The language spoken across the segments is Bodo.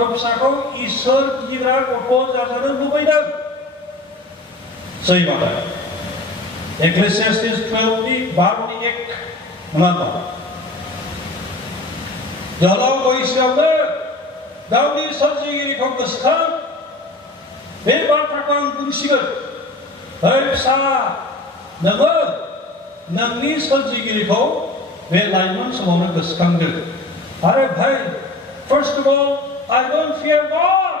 गथ' फिसाखौ इसोर गिग्रा गथ' जाजानो लुबैदों। सैमा एक्लेसियास्टिस 12:12 नङा होनबा? जोहोलाव बैसोआवनो गावनि सोरजिगिरिखौ गोसोखां। बे बाथ्राखौ आं बुंसिगोन, ओइ फिसा, नोङो नोंनि सोरजिगिरिखौ बे लाइमोन समावनो गोसोखांदो। आरो भाई, first of all, I don't fear God.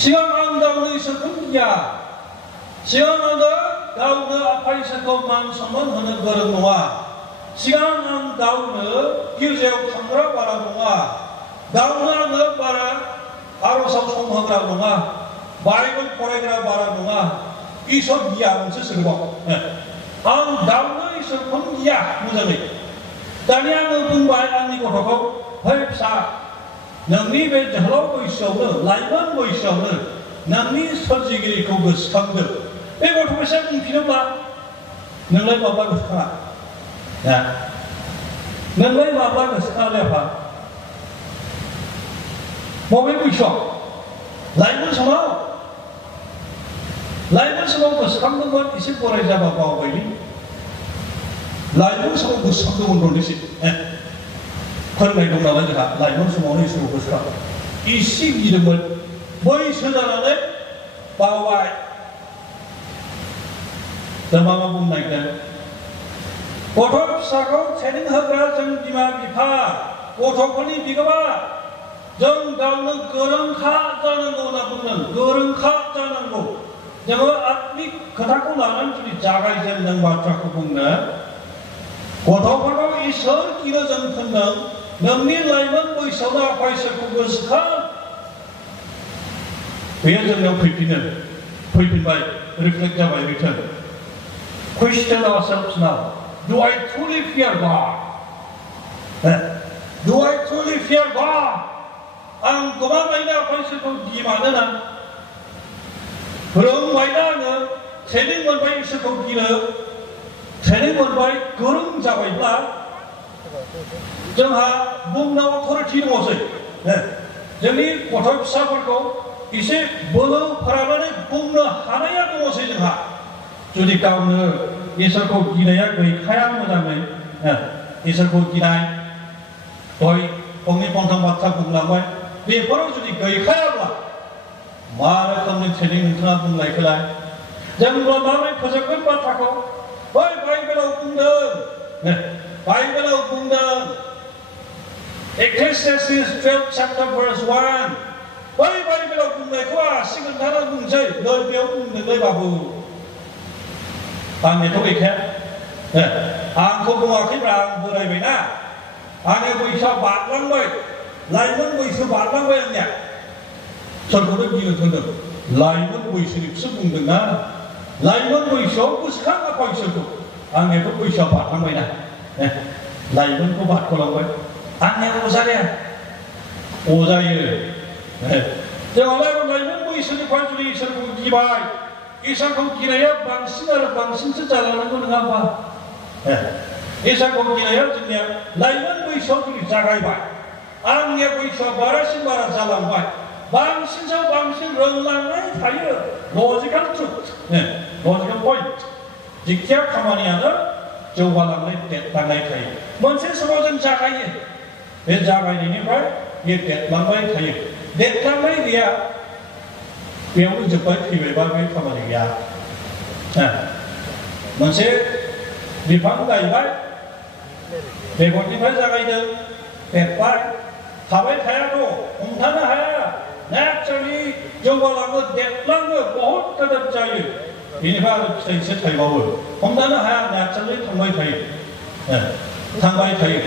सिगां आं गावनो इसोरखौ गिया। सिगां आङो गावनो आफा इसोरखौ मान सनमान होनो गोरों नङा। सिगां आं गावनो गिर्जायाव थांग्रा बारा नङा। गावनो आङो बारा आर'जाव सम होग्रा नङा। बाइबेल फरायग्रा बारा नङा। इसोर गिया मोनसे सोदोबाव। आं गावनो इसोरखौ गिया मोजाङै। दानिया आङो बुंबाय आंनि गथ'खौ, है फिसा, नोंनि बे जोहोलाव बैसोआवनो, लाइमोन बैसोआवनो नोंनि सोरजिगिरिखौ गोसोखांदो। बे गथ' फिसाया बुंफिनोब्ला, नोंलाय माब्ला गोसोखाङा? नोंलाय माब्ला गोसोखाङा आफा? बबे बैसोआव? लाइमोन समाव? लाइमोन समाव गोसोखांदोंमोन, एसे बोराय जाबा बावबायलै। लाइमोन समाव गोसोखांदोंमोन र'निसि। फोरोंनाय दं नालाय जोंहा, लाइमोन समावनो इसोरखौ गोसोखां। इसे गिदोंमोन, बैसो जानानै बावबाय। दा मा बुंनो नागिरदों? गथ' फिसाखौ ट्रेनिं होग्रा जों बिमा बिफा, गथ'फोरनि बिगोमा, जों गावनो गोरोंखा जानांगौ होनना बुंदों। गोरोंखा जानांगौ। जोङो आत्मिक खोथाखौ लानानै जुदि जागायजेनदों बाथ्राखौ बुंनो, गथ'फोरखौ इसोर गिनो जों थोनदों। नोंनि लाइमोन बैसोआवनो आफा इसोरखौ गोसोखां। बेयो जोंनाव फैफिनबाय, रिफ्लेक्ट जाबाय, return. Question ourselves now. Do I truly fear God? Do I truly fear God? आं गोबाङैनो आफा इसोरखौ गिमानोना? रोंबायना आङो, ट्रेनिं मोनबाय इसोरखौ गिनो, ट्रेनिं मोनबाय, गोरों जाबायब्ला जोंहा बुंनो अथ'रिटि दङसै। जोंनि गथ' फिसाफोरखौ एसे बोलो फोरानानै बुंनो हानाया दङसै जोंहा। जुदि गावनो इसोरखौ गिनाया गैखाया मोजाङै, इसोरखौ गिनाय, दहाय फंनै फंथाम बाथ्रा बुंलांबाय, बेफोराव जुदि गैखायाब्ला मा रोखोमनि ट्रेनिं नोंथाङा बुंलायखोलाय? जोंबो माबोरै फोजोबगोन बाथ्राखौ? बै बाइबेलाव बुंदों, बाइबेलाव बुंदों, एक्लेसियास्टिस 12:1। बै बाइबेलाव बुंनायखौ आसि खोन्थाना बुंसै, बेयाव बुंदोंलै बाबु। आंनिथ' गैखाया। आंखौ बुङाखैब्रा, आं बोरायबायना, आंनि बैसोआ बारलांबाय, लाइमोन बैसो बारलांबाय आंनिया। सोरखौनो गिनो थोनदों? लाइमोन बैसोनिखौसो बुंदोंना। लाइमोन बैसोआव गोसोखां आफा इसोरखौ। आंनियाथ' बैसोआ बारलांबायना, लाइमोनखौ बारग'लांबाय। आंनिया अजाया अजायो। जोंहालाय लाइमोन बैसोनिफ्राय जुदि इसोरखौ गिबाय, इसोरखौ गिनाया बांसिन आरो बांसिनसो जालांनांगौ नङा होमबा? इसोरखौ गिनाया जोंनिया लाइमोन बैसोआव जुदि जागायबाय, आंनिया बैसोआ बारासिन बारा जालांबाय, बांसिनसो बांसिन रोंलांनाय थायो। लजिकेल ट्रुथ, लजिकेल पइन्ट। जिखिया खामानियानो जौगालांनाय देरलांनाय थायो। मोनसे समाव जों जागायो, बे जागायनायनिफ्राय बे देरलांबाय थायो। देरलांनाय गैया, बेयावनो जोब्बाय थैबायबा बे खामानि गैया। मोनसे बिफां गायबाय, बेगरनिफ्राय जागायदों, देरबाय, थाबाय थायाथ', हमथानो हाया, नेचारेलि जौगालाङो, देरलाङो, बहुद गेदेर जायो। बेनिफ्राय आरो फिथाइसो थाइबावो, हमथानो हाया, नेचारेलि थांबाय थायो, थांबाय थायो।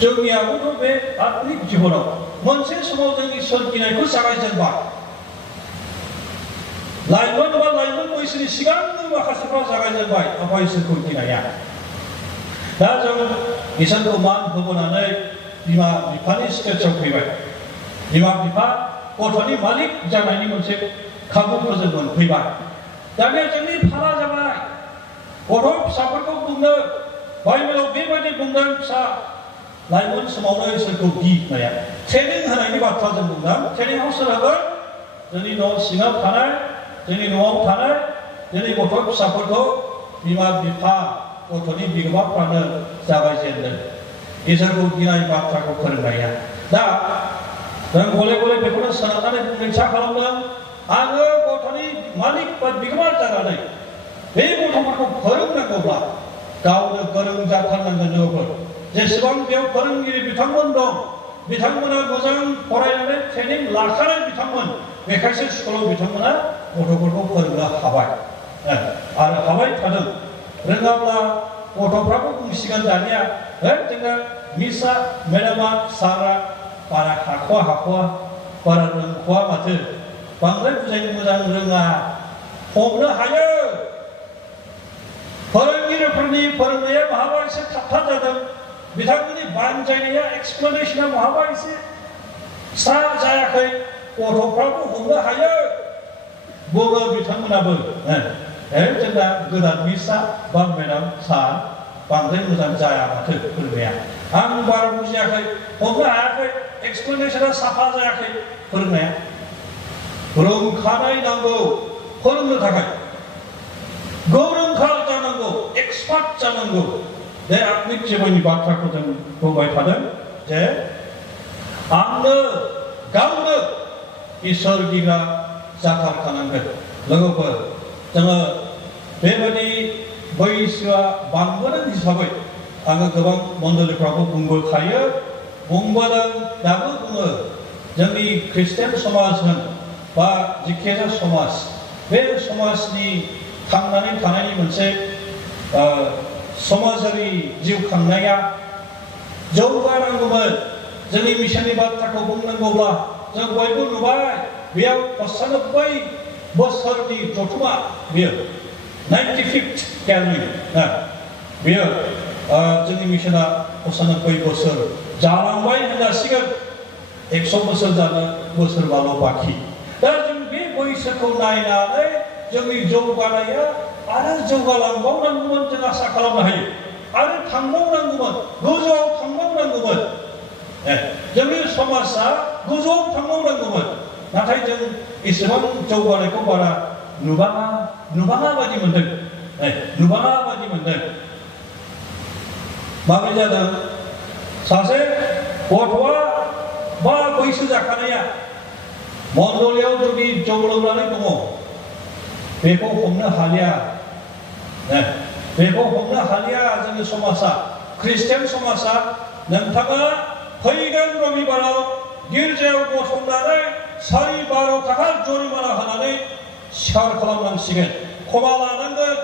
जोंनियाबोथ' बे आत्मिक जिबनाव मोनसे समाव जों इसोर गिनायखौ जागायजेनबाय। लाइमोन बा लाइमोन बैसोनि सिगांनो माखासेफ्रा जागायजेनबाय आफा इसोरखौ गिनाया। दा जों इसोरखौ मान होबोनानै बिमा बिफानि स्टेजआव फैबाय। बिमा बिफा गथ'नि मालिक जानायनि मोनसे खाबुखौ जों मोनफैबाय। दा बे जोंनि फारा जाबाय गथ' फिसाफोरखौ बुंनो, बाइबेलाव बेबायदि बुंदों, फिसा लाइमोन समावनो इसोरखौ गिनाया ट्रेनिं होनायनि बाथ्रा जों बुंदों ट्रेनिंआव सोर होगोन जोंनि न' सिङाव थानाय जोंनि न'आव थानाय जोंनि गथ' फिसाफोरखौ बिमा बिफा गथ'नि बिगोमाफ्रानो जागायजेनदों इसोरखौ गिनाय बाथ्राखौ फोरोंनाया दा जों गले गले बेखौनो सोनारनानै बुंनायसा खालामदों आङो गथ'नि मालिक बा बिगोमा जानानै बे गथ'फोरखौ फोरोंनांगौब्ला गावनो गोरों जाथारनांगोन जोंफोर जेसेबां बेयाव फोरोंगिरि बिथांमोन दं बिथांमोना मोजां फरायनानै ट्रेनिं लाखानाय बिथांमोन बेखायसो स्कुलाव बिथांमोना गथ'फोरखौ फोरोंनो हाबाय आरो हाबाय थादों रोङाब्ला गथ'फ्राबो बुंसिगोन दानिया जोंना मिसा मेडामा सारा बारा हाख'वा बारा रोंख'वा माथो बांद्राय बुजायनो मोजां रोङा हमनो हायो फोरोंगिरिफोरनि फोरोंनाया महाबा एसे थाबथा जादों बिथांमोननि बानजायनाया एक्सप्लेनेशना महाबा एसे स्रा जायाखै गथ'फ्राबो हमनो हायो बुङो बिथांमोनाबो जोंना गोदान मिसा बा मेडाम सार बांद्राय मोजां जाया माथो फोरोंनाया आं बारा बुजियाखै हमनो हायाखै एक्सप्लेनेशना साफा जायाखै फोरोंनाया रोंखानाय नांगौ फोरोंनो थाखाय गोरोंखा जानांगौ एक्सपार्ट जानांगौ बे आत्मिक जिबननि बाथ्राखौ जों बुंबाय थादों जे आंनो गावनो इसोर गिग्रा जाथारखानांगोन लोगोफोर जोङो बेबायदि बैसोआ बांबोदों हिसाबै आङो गोबां मण्डलिफ्राबो बुंबोखायो बुंबोदों दाबो बुङो जोंनि ख्रिस्टियान समाज होन बा जिखिजाया समाज बे समाजनि थांनानै थानायनि मोनसे समाजारि जिउ खांनाया जौगानांगौमोन जोंनि मिशननि बाथ्राखौ बुंनांगौब्ला जों बयबो नुबाय बेयाव 95 बोसोरनि जथुमा बेयो 95th gathering बेयो जोंनि मिशना 95 बोसोर जालांबाय होनजासिगोन 100 बोसोर जानो बोसोरबाल' बाखि दा जों बे बैसोखौ नायनानै जोंनि जौगानाया आरो जौगालांबावनांगौमोन जों आसा खालामनो हायो आरो थांबावनांगौमोन गोजौआव थांबावनांगौमोन जोंनि समाजा गोजौआव थांबावनांगौमोन नाथाय जों एसेबां जौगानायखौ बारा नुबाङा बादि मोनदों माबोरै जादों सासे गथ'आ बा बैसो जाखानाया मण्डलियाव जुदि जौ लोंनानै दङ बेखौ हमनो हालिया जोंनि समाजा ख्रिस्टियान समाजा नोंथाङा फैगोन रबिबाराव गिर्जायाव गसंनानै 12 थाखा जरिमाना होनानै सिखार खालामनांसिगोन खमा लानांगोन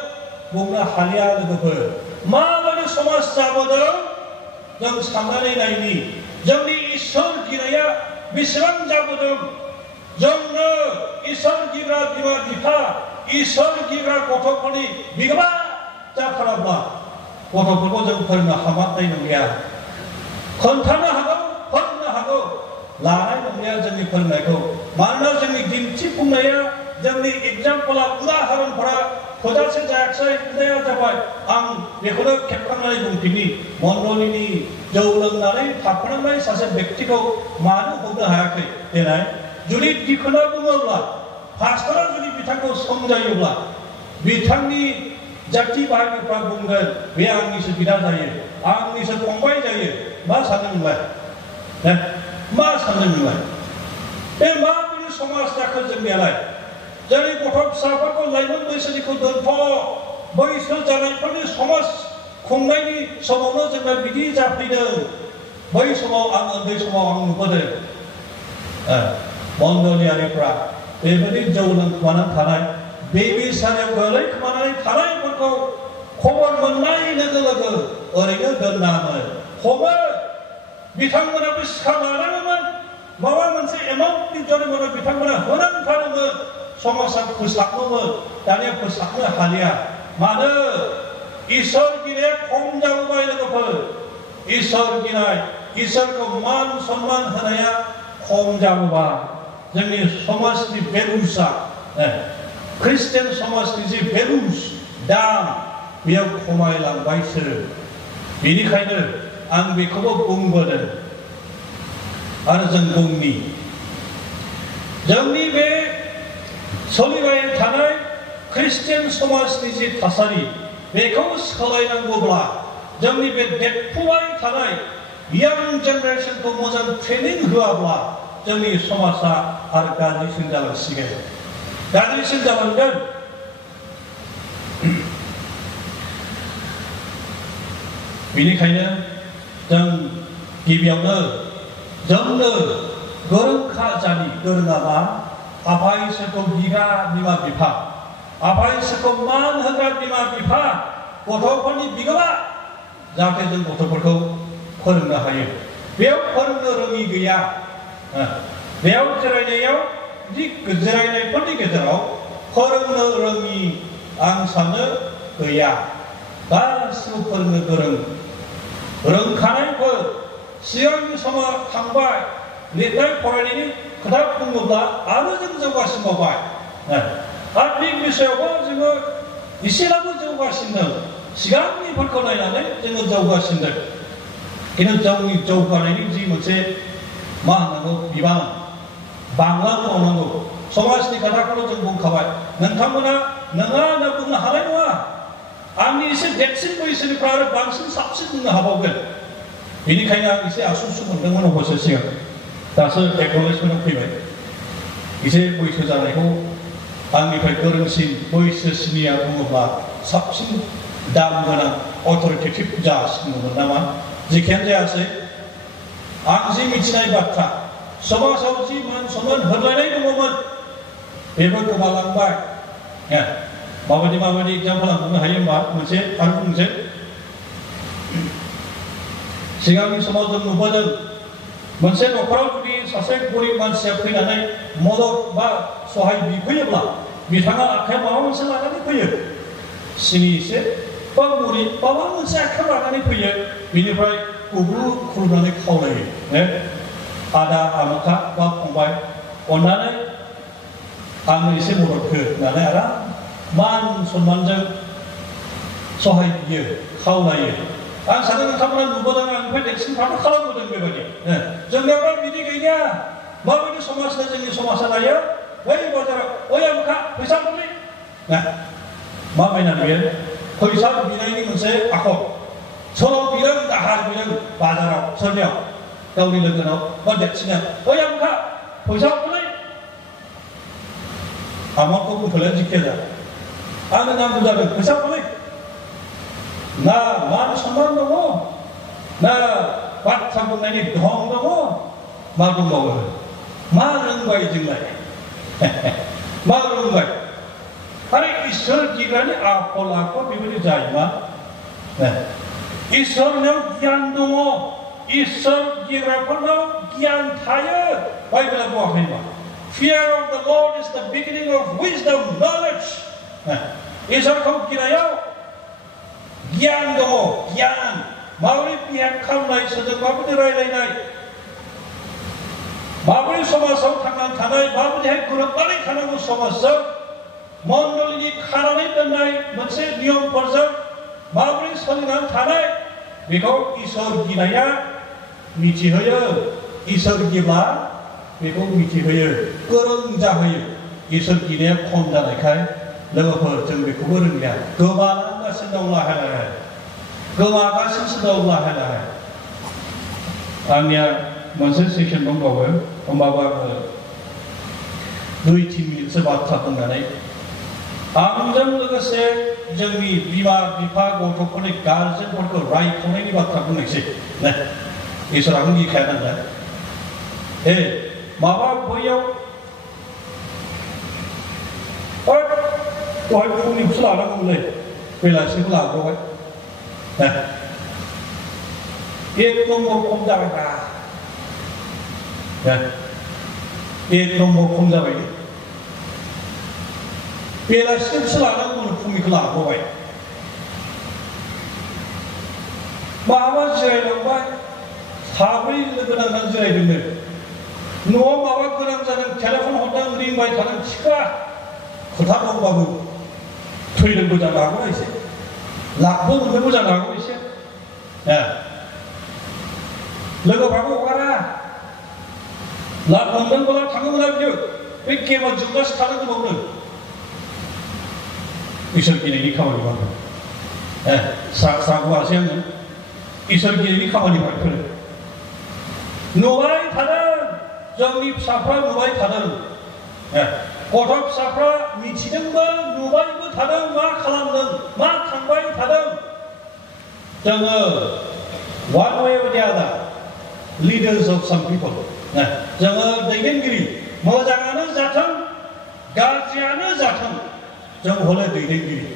बुंनो हालिया लोगोफोर माबायदि समाज जाबोदों जों साननानै नायनि जोंनि इसोर गिनाया बेसेबां जाबोदों जोंनो इसोर गिग्रा बिमा बिफा इसोर गिग्रा गथ'फोरनि बिगोमा जाथाराब्ला गथ'फोरखौ जों फोरोंनो हामाखै नंलिया खोन्थानो हागौ फोरोंनो हागौ लानाय नंलिया जोंनि फोरोंनायखौ मानोना जोंनि दिन्थिफुंनाया जोंनि एग्जाम्पला उदाहरनफोरा थोजासे जायाखै हुदाया जाबाय आं बेखौनो खेबखांनानै बुंफिनि मण्डलिनि जौ लोंनानै थाफानांनाय सासे व्यक्तिखौ मानो हमनो हायाखै देनाय जुदि दिखोना बुङोब्ला पास्टरा जुदि बिथांखौ समजायोब्ला बिथांनि जाथि बाहागिफ्रा बुंगोन बे आंनिसो बिदा जायो आंनिसो फंबाय जायो मा सानदों नोंलाय बे माबायदि समाज जाखो जोंनियालाय जोंनि गथ' फिसाफोरखौ लाइमोन बैसोनिखौ दोनथ' बैसो जानायफोरनि समाज खुंनायनि समावनो जोंना बिदि जाफैदों बै समाव आं उन्दै समाव आं नुबोदों मण्डलियारिफ्रा बेबायदि जौ लोंखोमानानै थानाय बेबि सानायाव गोलैखोमानानै थानायफोरखौ खबर मोननाय लोगो लोगो ओरैनो दोननाङामोन हमो बिथांमोनाबो सिखार लानाङोमोन माबा मोनसे एमाउन्टनि जरिमाना बिथांमोना होनांथारोमोन समाजा फोसाबोमोन दानिया फोसाबनो हालिया मानो इसोर गिनाया खम जाबोबाय लोगोफोर इसोर गिनाय इसोरखौ मान सन्मान होनाया खम जाबोबाय जोंनि समाजनि भेलुसआ ख्रिस्टियान समाजनि जे भेलुस दाम बेयाव खमायलांबायसो बेनिखायनो आं बेखौबो बुंबोदों आरो जों बुंनि जोंनि बे सोलिबाय थानाय ख्रिस्टियान समाजनि जि थासारि बेखौ सोलायनांगौब्ला जोंनि बे देरफुबाय थानाय यां जेनेरेसनखौ मोजां ट्रेनिं होआब्ला जोंनि समाजा आरो गाज्रिसिन जालांसिगोन गाज्रिसिन जालांगोन बेनिखायनो जों गिबियावनो जोंनो गोरोंखा जानि गोरोङा मा आफा इसोरखौ गिग्रा बिमा बिफा आफा इसोरखौ मान होग्रा बिमा बिफा गथ'फोरनि बिगोमा जाहाथे जों गथ'फोरखौ फोरोंनो हायो बेयाव फोरोंनो रोङि गैया बेयाव जिरायनायफोरनि गेजेराव फोरोंनो रोङि आं सानो गैया गासिबो फोरोंनो गोरों रोंखानायफोर सिगांनि समाव थांबाय लिरनाय फरायनायनि खोथा बुङोब्ला आरो जों जौगासिनबावबाय आरो बे बिषयावबो जोङो एसेब्लाबो जौगासिनदों सिगांनिफोरखौ नायनानै जोङो जौगासिनदों खिन्थु जोंनि जौगानायनि जि मोनसे मा होननांगौ बिबान बांलांबावनांगौ समाजनि खोथाखौल' जों बुंखाबाय नोंथांमोना नङा होनना बुंनो हानाय नङा आंनि एसे देरसिन बैसोनिफ्राय आरो बांसिन साबसिन बुंनो हाबावगोन बेनिखायनो आं एसे आसुसु मोनदोंमोन अबस्से सिगां दासो एक्न'लेजमेन्टआव फैबाय एसे बैसो जानायखौ आंनिफ्राय गोरोंसिन बैसोसिनिया बुङोब्ला साबसिन दाम गोनां अथ'रिटेटिभ जासिनदोंमोन नामा जिखियानो जायासै आं जि मिथिनाय बाथ्रा समाजाव जि मान सनमान होलायनाय दङमोन बेबो गोमालांबाय माबायदि एग्जाम्पल आं बुंनो हायो होमबा मोनसे आरो बुंनोसै सिगांनि समाव जों नुबोदों मोनसे न'खराव जुदि सासे गरिब मानसिया फैनानै मदद बा सहाय बिफैयोब्ला बिथाङा आखायाव माबा मोनसे लानानै फैयो सिनि एसे बा मुरि माबा मोनसे आखायाव लानानै फैयो बिनिफ्राय खुलुमनानै खावलायो आदा आमोखा बा फंबाय अननानै आंनो एसे मदद हो होननानै आराम मान सन्मानजों सहाय बियो खावलायो आं सानो नोंथांमोना नुबोदों आंनिफ्राय देरसिनफ्राबो खालामबोदों बेबायदि जोंनियाव दा बिदि गैया माबायदि समाजनो जोंनि समाजा नायो बै बाजाराव ओइ आमोखा फैसा हरलै मा बायना बियो फैसा बिनायनि मोनसे आखल सोराव बिदों दाहार बिदों बाजाराव सोरनियाव गावनि लोगोनाव बा देरसिनाव ओइ आमोखा फैसा हरलै आमाखौ बुंथ'लाया जिखिया जा आंनो नांगौ जादों फैसा हरलै ना मान सन्मान दङ ना बाथ्रा बुंनायनि धं दङ मा दंबावो मा रोंबाय जोंलाय मा रोंबाय आरो इसोर गिग्रानि आखल आखु बेबायदि जायो मा इसोरनाव गियान दङ इसोर गिग्राफोरनाव गियान थायो बाइबेला बुङाखै मा Fear of the Lord is the beginning of wisdom, knowledge. इसोरखौ गिनायाव गियान दङ गियान माबोरै बिहेभ खालामनाय सोरजों माबायदि रायलायनाय माबोरै समाजाव थांनानै थानाय माबोरैहाय गोरोबनानै थानांगौ समाजजों मण्डलिनि खानानै दोननाय मोनसे नियमफोरजों माबोरै सोलिनानै थानाय बेखौ इसोर गिनाया मिथिहोयो इसोर गिब्ला बेखौ मिथिहोयो गोरों जाहोयो इसोर गिनाया खम जानायखाय लोगोफोर जों बेखौबो रोंलिया गोमालांगासिनो दं लाहे लाहे गोमागासिनो दं लाहे लाहे आंनिया मोनसे सेक्सन दंबावो होमबाबो आङो 2-3 मिनिटसो बाथ्रा बुंनानै आंजों लोगोसे जोंनि बिमा बिफा गथ'फोरनि गार्जेनफोरखौ रायखांनायनि बाथ्रा बुंनोसै इसोरा गिखाया नालाय माबा बैयाव दहाय फुंनिखौसो लानांगौमोनलै बेलासिखौ लाग्रोबाय एक नम्बर खम जाबाय एक नम्बर खम जाबाय बेलासिखौसो लानांगौमोन फुंनिखौ लाग्रोबाय माबा जिरायलांबाय साब्रै लोगो नांनानै जिरायदोंनो न'आव माबा गोनां जादों टेलिफन हरदों रिंबाय थादों थिखा खोथा दंबाबो थैदोंबो जानो हागौ एसे लाखबो मोनदोंबो जानो हागौ एसे लोगोफोरखौ हगारा लाब मोनदोंब्ला थाङोब्ला बियो बे गेमाव जोबजासे थानो गोबावनो इसोर गिनायनि खामानि मावो सागुआसै आङो इसोर गिनायनि खामानि मावो नुबाय थादों जोंनि फिसाफ्रा नुबाय थादों गथ' फिसाफ्रा मिथिदोंबो नुबायबो थादों मा खालामदों मा थांबाय थादों जोङो one way or the other leaders of some people जोङो दैदेनगिरि मोजाङानो जाथों गाज्रियानो जाथों जों हले दैदेनगिरि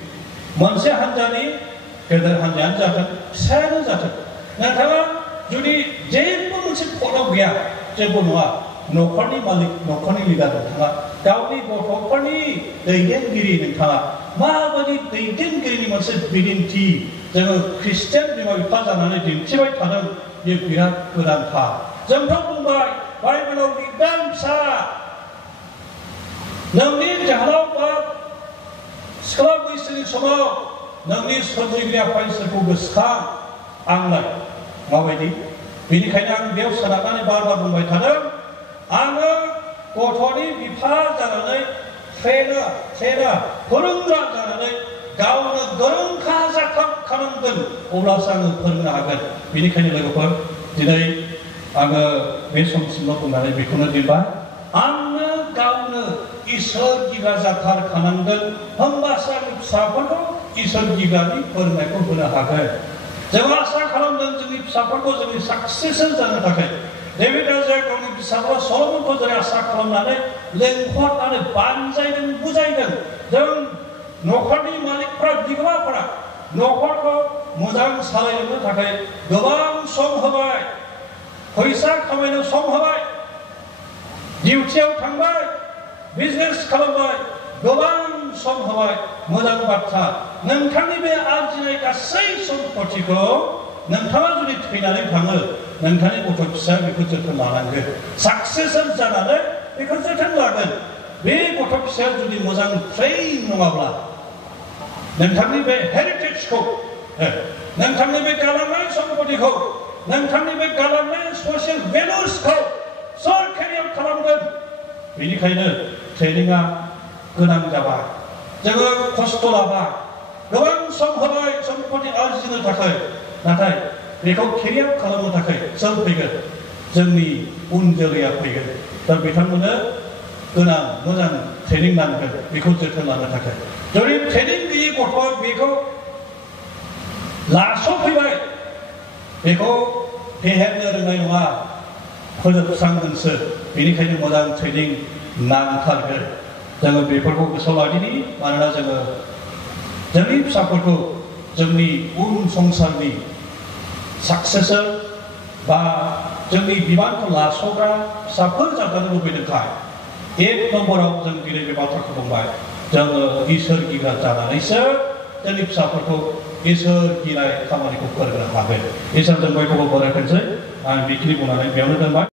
मोनसे हान्जानि गेदेर हान्जायानो जाथों फिसायानो जाथों नोंथाङा जुदि जेबो मोनसे पदआव गैया जेबो नङा न'खरनि मालिक न'खरनि लिडार नोंथाङा गावनि गथ'फोरनि दैदेनगिरि नोंथाङा माबायदि दैदेनगिरिनि मोनसे बिदिन्थि जोङो ख्रिस्टियान बिमा बिफा जानानै दिन्थिबाय थादों बे बिराद गोनांथार जोंथ' बुंबाय बाइबेलाव लिरदों फिसा नोंनि जाहोनाव बा सिख्ला बैसोनि समाव नोंनि सोरजिगिरि आफा इसोरखौ गोसोखां आंलाय माबायदि बेनिखायनो आं बेयाव सोनारनानै बार बार बुंबाय थादों आङो गथ'नि बिफा जानानै ट्रेनार फोरोंग्रा जानानै गावनो गोरोंखा जाथारखानांगोन अब्लासो आङो फोरोंनो हागोन बेनिखायनो लोगोफोर दिनै आङो बे समसिमल' बुंनानै बेखौनो दोनबाय आंनो गावनो इसोर गिग्रा जाथारखानांगोन होमबासो आंनि फिसाफोरखौ इसोर गिग्रानि फोरोंनायखौ होनो हागोन जों आसा खालामदों जोंनि फिसाफोरखौ जोंनि साक्सेसर जानो थाखाय डेभिड राजाया गावनि फिसाफोरा सल'मनखौ जेरै आसा खालामनानै लेंहरनानै बानजायदों बुजायदों जों न'खरनि मालिकफ्रा बिगोमाफोरा न'खरखौ मोजां सालायनो थाखाय गोबां सम होबाय फैसा खामायनो सम होबाय डिउटियाव थांबाय बिजनेस खालामबाय गोबां सम होबाय मोजां बाथ्रा नोंथांनि बे आरजिनाय गासै सम्पथिखौ नोंथाङा जुदि थैनानै थाङो नोंथांनि गथ' फिसा बेखौ जोथोन लानांगोन साक्सेसर जानानै बेखौ जोथोन लागोन बे गथ' फिसाया जुदि मोजां ट्रेन नङाब्ला नोंथांनि बे हेरिटेजखौ नोंथांनि बे गालांनाय सम्पथिखौ नोंथांनि बे गालांनाय ससियेल भेलुसखौ सोर केरियार खालामगोन बेनिखायनो ट्रेनिंआ गोनां जाबाय जोङो खस्थ' लाबाय गोबां सम होबाय सम्पथि आरजिनो थाखाय नाथाय बेखौ केरियार खालामनो थाखाय सोर फैगोन जोंनि उन जोलैया फैगोन दा बिथांमोननो गोनां मोजां ट्रेनिं नांगोन बेखौ जोथोन लानो थाखाय जुदि ट्रेनिं गैयि गथ'आ बेखौ लास'फैबाय बेखौ फेहेरनो रोंनाय नङा फोजोबस्रांगोनसो बेनिखायनो मोजां ट्रेनिं नांथारगोन जोङो बेफोरखौ गोसोआव लादिनि मानोना जोङो जोंनि फिसाफोरखौ जोंनि उन संसारनि साक्सेसर बा जोंनि बिबानखौ लास'ग्रा फिसाफोर जानो लुबैदोंखाय एक नम्बराव जों दिनै बे बाथ्राखौ बुंबाय जोङो इसोर गिग्रा जानानैसो जोंनि फिसाफोरखौ इसोर गिनाय खामानिखौ फोरोंनो हागोन इसोर जों बयखौबो बरायथोंसै आं बेखिनि बुंनानै बेयावनो दोनबाय